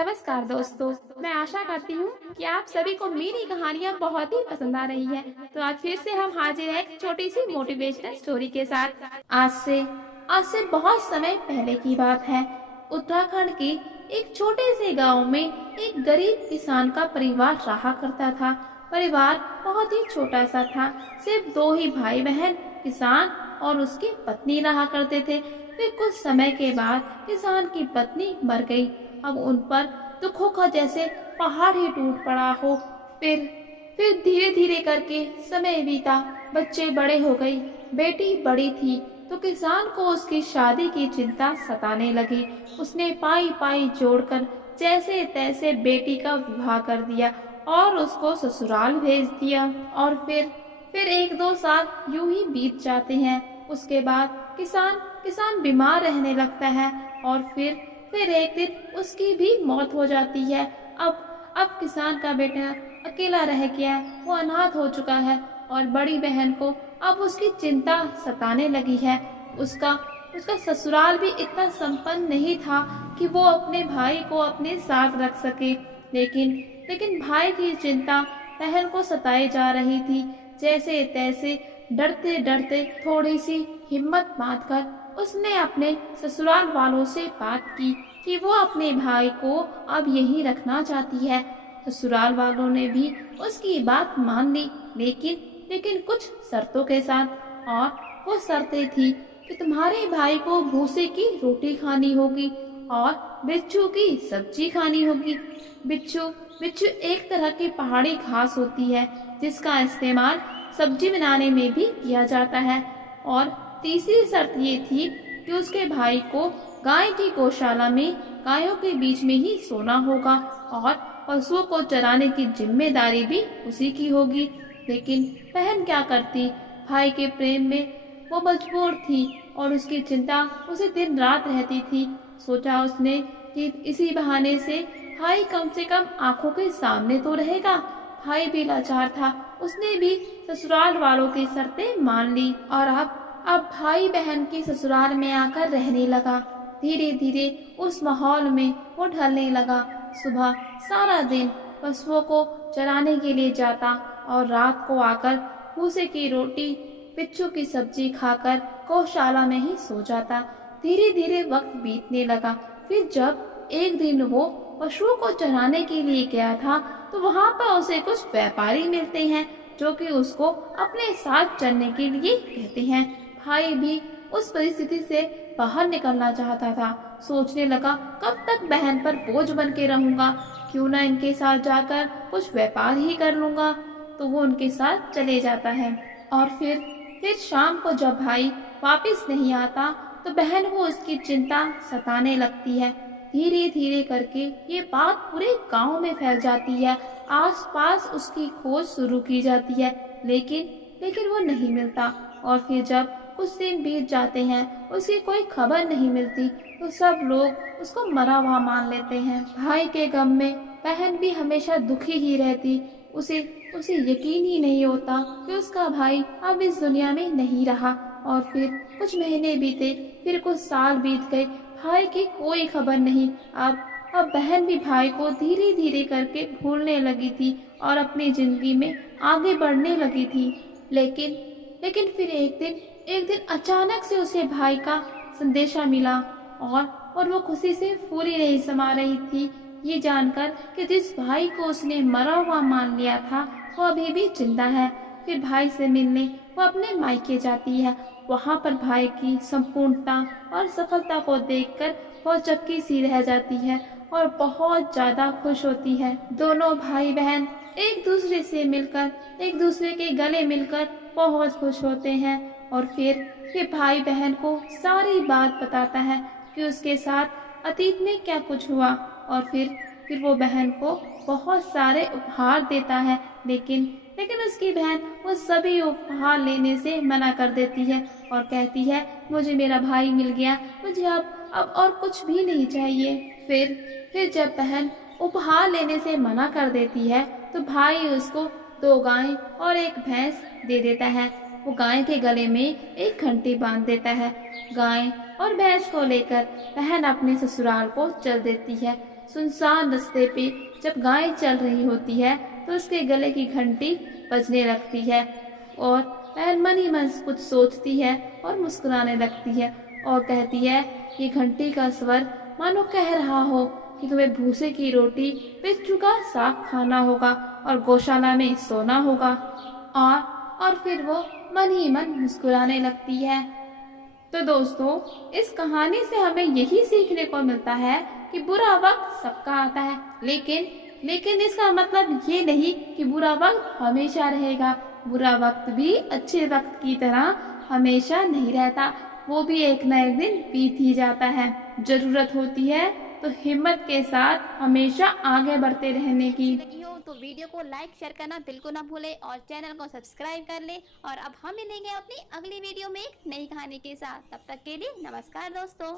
नमस्कार दोस्तों। मैं आशा करती हूँ कि आप सभी को मेरी कहानियाँ बहुत ही पसंद आ रही है। तो आज फिर से हम हाजिर हैं एक छोटी सी मोटिवेशनल स्टोरी के साथ। आज से बहुत समय पहले की बात है। उत्तराखंड के एक छोटे से गांव में एक गरीब किसान का परिवार रहा करता था। परिवार बहुत ही छोटा सा था। सिर्फ दो ही भाई बहन किसान और उसकी पत्नी रहा करते थे। फिर कुछ समय के बाद किसान की पत्नी मर गई। अब उन पर दुखों का जैसे पहाड़ ही टूट पड़ा हो। फिर फिर धीरे धीरे करके समय बीता। बच्चे बड़े हो गई। बेटी बड़ी थी तो किसान को उसकी शादी की चिंता सताने लगी। उसने पाई पाई जोड़कर जैसे तैसे बेटी का विवाह कर दिया और उसको ससुराल भेज दिया। और फिर एक दो साल यूं ही बीत जाते हैं। उसके बाद किसान किसान बीमार रहने लगता है और फिर एक दिन उसकी भी मौत हो जाती है। अब किसान का बेटा अकेला रह गया है। वो अनाथ हो चुका है और बड़ी बहन को अब उसकी चिंता सताने लगी है। उसका उसका ससुराल भी इतना संपन्न नहीं था कि वो अपने भाई को अपने साथ रख सके। लेकिन लेकिन भाई की चिंता बहन को सताई जा रही थी। जैसे तैसे डरते डरते थोड़ी सी हिम्मत बांधकर उसने अपने ससुराल वालों से बात की कि वो अपने भाई को अब यहीं रखना चाहती है। ससुराल वालों ने भी उसकी बात मान ली, लेकिन कुछ शर्तों के साथ। और वो शर्तें थी कि तुम्हारे भाई को भूसे की रोटी खानी होगी और बिच्छू की सब्जी खानी होगी। बिच्छू बिच्छू एक तरह की पहाड़ी घास होती है जिसका इस्तेमाल सब्जी बनाने में भी किया जाता है। और तीसरी शर्त ये थी कि उसके भाई को गाय की गौशाला में गायों के बीच में ही सोना होगा और पशुओं को चराने की जिम्मेदारी भी उसी की होगी। लेकिन बहन क्या करती? भाई के प्रेम में वो मजबूर थी और उसकी चिंता उसे दिन रात रहती थी। सोचा उसने कि इसी बहाने से भाई कम से कम आंखों के सामने तो रहेगा। भाई भी लाचार था। उसने भी ससुराल वालों की शर्तें मान ली और अब भाई बहन की ससुराल में आकर रहने लगा। धीरे धीरे उस माहौल में वो ढलने लगा। सुबह सारा दिन पशुओं को चराने के लिए जाता और रात को आकर भूसे की रोटी बिच्छू की सब्जी खाकर गौशाला में ही सो जाता। धीरे धीरे वक्त बीतने लगा। फिर जब एक दिन वो पशुओं को चराने के लिए गया था तो वहाँ पर उसे कुछ व्यापारी मिलते हैं जो कि उसको अपने साथ चलने के लिए कहते हैं। भाई भी उस परिस्थिति से बाहर निकलना चाहता था। सोचने लगा कब तक बहन पर बोझ बन के रहूंगा, क्यों ना इनके साथ जाकर कुछ व्यापार ही कर लूंगा। तो वो उनके साथ चले जाता है। और फिर शाम को जब भाई वापस नहीं आता तो बहन को उसकी चिंता सताने लगती है। धीरे धीरे करके ये बात पूरे गांव में फैल जाती है। आसपास उसकी खोज शुरू की जाती है, लेकिन वो नहीं मिलता। और फिर जब कुछ दिन बीत जाते हैं, उसकी कोई खबर नहीं मिलती तो सब लोग उसको मरा हुआ मान लेते हैं। भाई के गम में बहन भी हमेशा दुखी ही रहती। उसे उसे यकीन ही नहीं होता कि उसका भाई अब इस दुनिया में नहीं रहा। और फिर कुछ महीने बीते, फिर कुछ साल बीत गए। भाई की कोई खबर नहीं। अब बहन भी भाई को धीरे धीरे करके भूलने लगी थी और अपनी जिंदगी में आगे बढ़ने लगी थी। लेकिन फिर एक दिन अचानक से उसे भाई का संदेशा मिला और वो खुशी से फूली नहीं समा रही थी ये जानकर कि जिस भाई को उसने मरा हुआ मान लिया था वो अभी भी जिंदा है। फिर भाई से मिलने वो अपने मायके जाती है। वहाँ पर भाई की संपूर्णता और सफलता को देखकर वो चक्की सी रह जाती है और बहुत ज्यादा खुश होती है। दोनों भाई बहन एक दूसरे से मिलकर, एक दूसरे के गले मिलकर बहुत खुश होते हैं। और फिर भाई बहन को सारी बात बताता है कि उसके साथ अतीत में क्या कुछ हुआ। और फिर वो बहन को बहुत सारे उपहार देता है, लेकिन उसकी बहन वो सभी उपहार लेने से मना कर देती है और कहती है मुझे मेरा भाई मिल गया, मुझे अब और कुछ भी नहीं चाहिए। फिर जब बहन उपहार लेने से मना कर देती है तो भाई उसको 2 गाय और 1 भैंस दे देता है। वो गाय के गले में एक घंटी बांध देता है। गाय और भैंस को लेकर बहन अपने ससुराल को चल देती है। सुनसान रास्ते पे जब गाय चल रही होती है तो उसके गले की घंटी बजने लगती है और बहन मन ही मन कुछ सोचती है और मुस्कुराने लगती है और कहती है, ये घंटी का स्वर मानो कह रहा हो कि तुम्हें भूसे की रोटी, पिट्ठू का साग खाना होगा और गौशाला में सोना होगा। और फिर वो मन ही मन मुस्कुराने लगती है। तो दोस्तों, इस कहानी से हमें यही सीखने को मिलता है कि बुरा वक्त सबका आता है, लेकिन इसका मतलब ये नहीं कि बुरा वक्त हमेशा रहेगा। बुरा वक्त भी अच्छे वक्त की तरह हमेशा नहीं रहता, वो भी एक न एक दिन बीत ही जाता है। जरूरत होती है तो हिम्मत के साथ हमेशा आगे बढ़ते रहने की। तो वीडियो को लाइक शेयर करना बिल्कुल ना भूले और चैनल को सब्सक्राइब कर ले। और अब हम मिलेंगे अपनी अगली वीडियो में एक नई कहानी के साथ। तब तक के लिए नमस्कार दोस्तों।